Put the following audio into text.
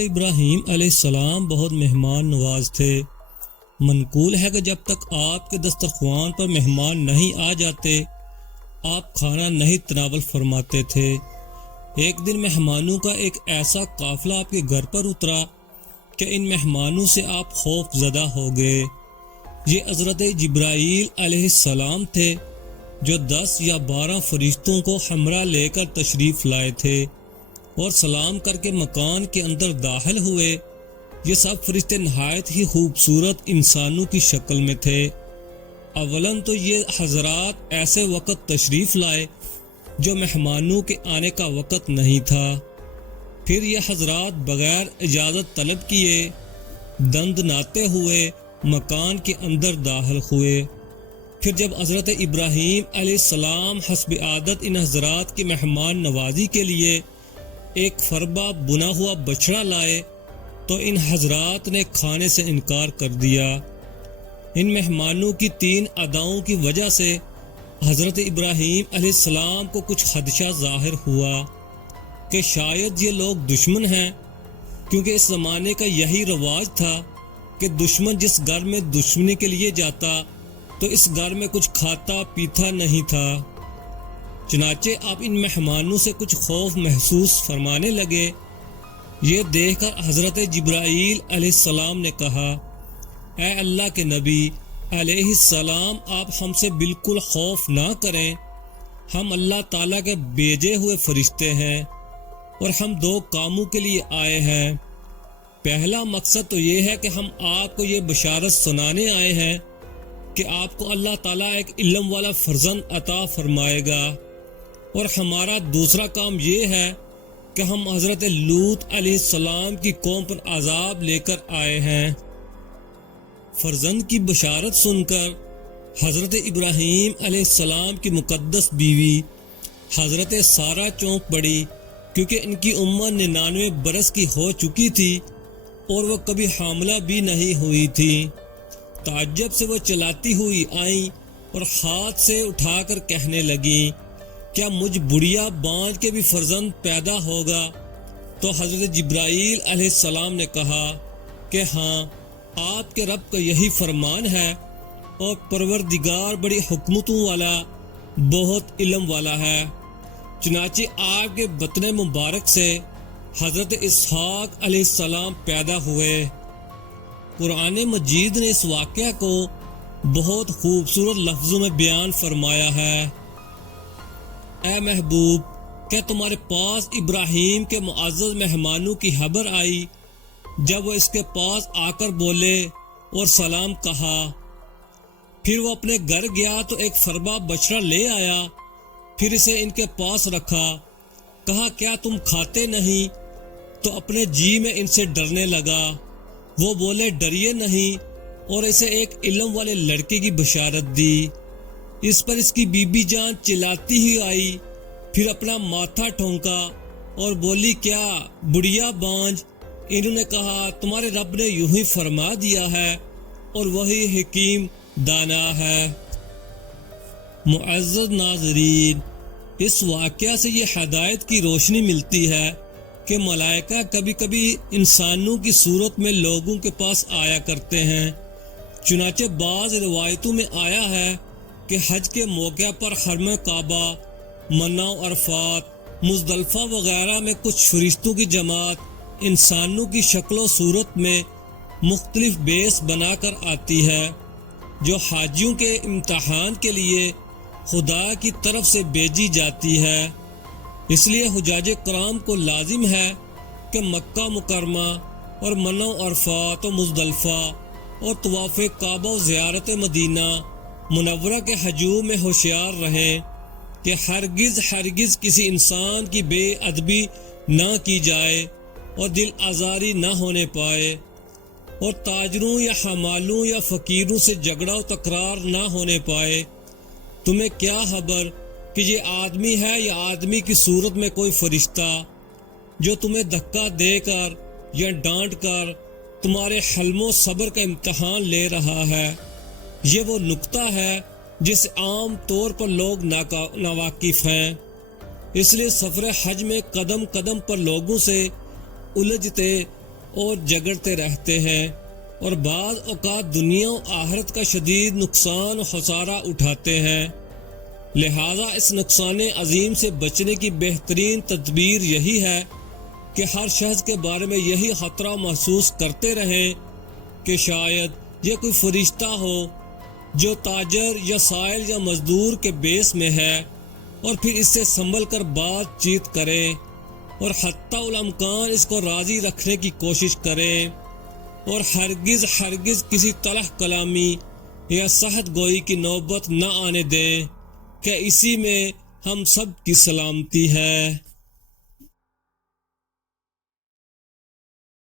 ابراہیم علیہ السلام بہت مہمان نواز تھے۔ منقول ہے کہ جب تک آپ کے دسترخوان پر مہمان نہیں آ جاتے آپ کھانا نہیں تناول فرماتے تھے۔ ایک دن مہمانوں کا ایک ایسا قافلہ آپ کے گھر پر اترا کہ ان مہمانوں سے آپ خوف زدہ ہو گئے۔ یہ حضرت جبرائیل علیہ السلام تھے جو 10 یا 12 فرشتوں کو ہمراہ لے کر تشریف لائے تھے اور سلام کر کے مکان کے اندر داخل ہوئے۔ یہ سب فرشتے نہایت ہی خوبصورت انسانوں کی شکل میں تھے۔ اولاً تو یہ حضرات ایسے وقت تشریف لائے جو مہمانوں کے آنے کا وقت نہیں تھا۔ پھر یہ حضرات بغیر اجازت طلب کیے دند ناتے ہوئے مکان کے اندر داخل ہوئے۔ پھر جب حضرت ابراہیم علیہ السلام حسب عادت ان حضرات کی مہمان نوازی کے لیے ایک فربہ بنا ہوا بچڑا لائے تو ان حضرات نے کھانے سے انکار کر دیا۔ ان مہمانوں کی 3 اداؤں کی وجہ سے حضرت ابراہیم علیہ السلام کو کچھ خدشہ ظاہر ہوا کہ شاید یہ لوگ دشمن ہیں، کیونکہ اس زمانے کا یہی رواج تھا کہ دشمن جس گھر میں دشمنی کے لیے جاتا تو اس گھر میں کچھ کھاتا پیتا نہیں تھا۔ چنانچہ آپ ان مہمانوں سے کچھ خوف محسوس فرمانے لگے۔ یہ دیکھ کر حضرت جبرائیل علیہ السلام نے کہا، اے اللہ کے نبی علیہ السلام، آپ ہم سے بالکل خوف نہ کریں، ہم اللہ تعالیٰ کے بھیجے ہوئے فرشتے ہیں اور ہم 2 کاموں کے لیے آئے ہیں۔ پہلا مقصد تو یہ ہے کہ ہم آپ کو یہ بشارت سنانے آئے ہیں کہ آپ کو اللہ تعالیٰ ایک علم والا فرزند عطا فرمائے گا، اور ہمارا دوسرا کام یہ ہے کہ ہم حضرت لوط علیہ السلام کی قوم پر عذاب لے کر آئے ہیں۔ فرزند کی بشارت سن کر حضرت ابراہیم علیہ السلام کی مقدس بیوی حضرت سارہ چونک پڑی، کیونکہ ان کی عمر 99 برس کی ہو چکی تھی اور وہ کبھی حاملہ بھی نہیں ہوئی تھی۔ تعجب سے وہ چلاتی ہوئی آئیں اور ہاتھ سے اٹھا کر کہنے لگیں، کیا مجھ بڑھیا بانجھ کے بھی فرزند پیدا ہوگا؟ تو حضرت جبرائیل علیہ السلام نے کہا کہ ہاں، آپ کے رب کا یہی فرمان ہے، اور پروردگار بڑی حکمتوں والا بہت علم والا ہے۔ چنانچہ آپ کے بطن مبارک سے حضرت اسحاق علیہ السلام پیدا ہوئے۔ قرآن مجید نے اس واقعہ کو بہت خوبصورت لفظوں میں بیان فرمایا ہے۔ اے محبوب، کیا تمہارے پاس ابراہیم کے معزز مہمانوں کی خبر آئی جب وہ اس کے پاس آ کر بولے اور سلام کہا؟ پھر وہ اپنے گھر گیا تو ایک فربہ بچڑا لے آیا، پھر اسے ان کے پاس رکھا، کہا کیا تم کھاتے نہیں؟ تو اپنے جی میں ان سے ڈرنے لگا۔ وہ بولے ڈریے نہیں، اور اسے ایک علم والے لڑکے کی بشارت دی۔ اس پر اس کی بی بی جان چلاتی ہی آئی، پھر اپنا ماتھا ٹھونکا اور بولی کیا بڑھیا بانجھ؟ انہوں نے کہا تمہارے رب نے یوں ہی فرما دیا ہے، اور وہی حکیم دانا ہے۔ معزز ناظرین، اس واقعہ سے یہ ہدایت کی روشنی ملتی ہے کہ ملائکہ کبھی کبھی انسانوں کی صورت میں لوگوں کے پاس آیا کرتے ہیں۔ چنانچہ بعض روایتوں میں آیا ہے کہ حج کے موقع پر حرم کعبہ، منع و عرفات، مزدلفہ وغیرہ میں کچھ فرشتوں کی جماعت انسانوں کی شکل و صورت میں مختلف بیس بنا کر آتی ہے، جو حاجیوں کے امتحان کے لیے خدا کی طرف سے بھیجی جاتی ہے۔ اس لیے حجاج کرام کو لازم ہے کہ مکہ مکرمہ اور منع و عرفات و مزدلفہ اور طواف کعبہ و زیارت مدینہ منورہ کے ہجوم میں ہوشیار رہیں کہ ہرگز کسی انسان کی بے ادبی نہ کی جائے اور دل آزاری نہ ہونے پائے، اور تاجروں یا حمالوں یا فقیروں سے جھگڑا و تکرار نہ ہونے پائے۔ تمہیں کیا خبر کہ یہ آدمی ہے یا آدمی کی صورت میں کوئی فرشتہ جو تمہیں دھکا دے کر یا ڈانٹ کر تمہارے حلم و صبر کا امتحان لے رہا ہے۔ یہ وہ نکتہ ہے جس عام طور پر لوگ ناواقف ہیں۔ اس لیے سفر حج میں قدم قدم پر لوگوں سے الجھتے اور جگڑتے رہتے ہیں اور بعض اوقات دنیا و آخرت کا شدید نقصان و خسارہ اٹھاتے ہیں۔ لہذا اس نقصان عظیم سے بچنے کی بہترین تدبیر یہی ہے کہ ہر شخص کے بارے میں یہی خطرہ محسوس کرتے رہیں کہ شاید یہ کوئی فرشتہ ہو جو تاجر یا سائل یا مزدور کے بیس میں ہے، اور پھر اس سے سنبھل کر بات چیت کریں اور حتی الامکان اس کو راضی رکھنے کی کوشش کریں، اور ہرگز کسی تلخ کلامی یا سخت گوئی کی نوبت نہ آنے دیں کہ اسی میں ہم سب کی سلامتی ہے۔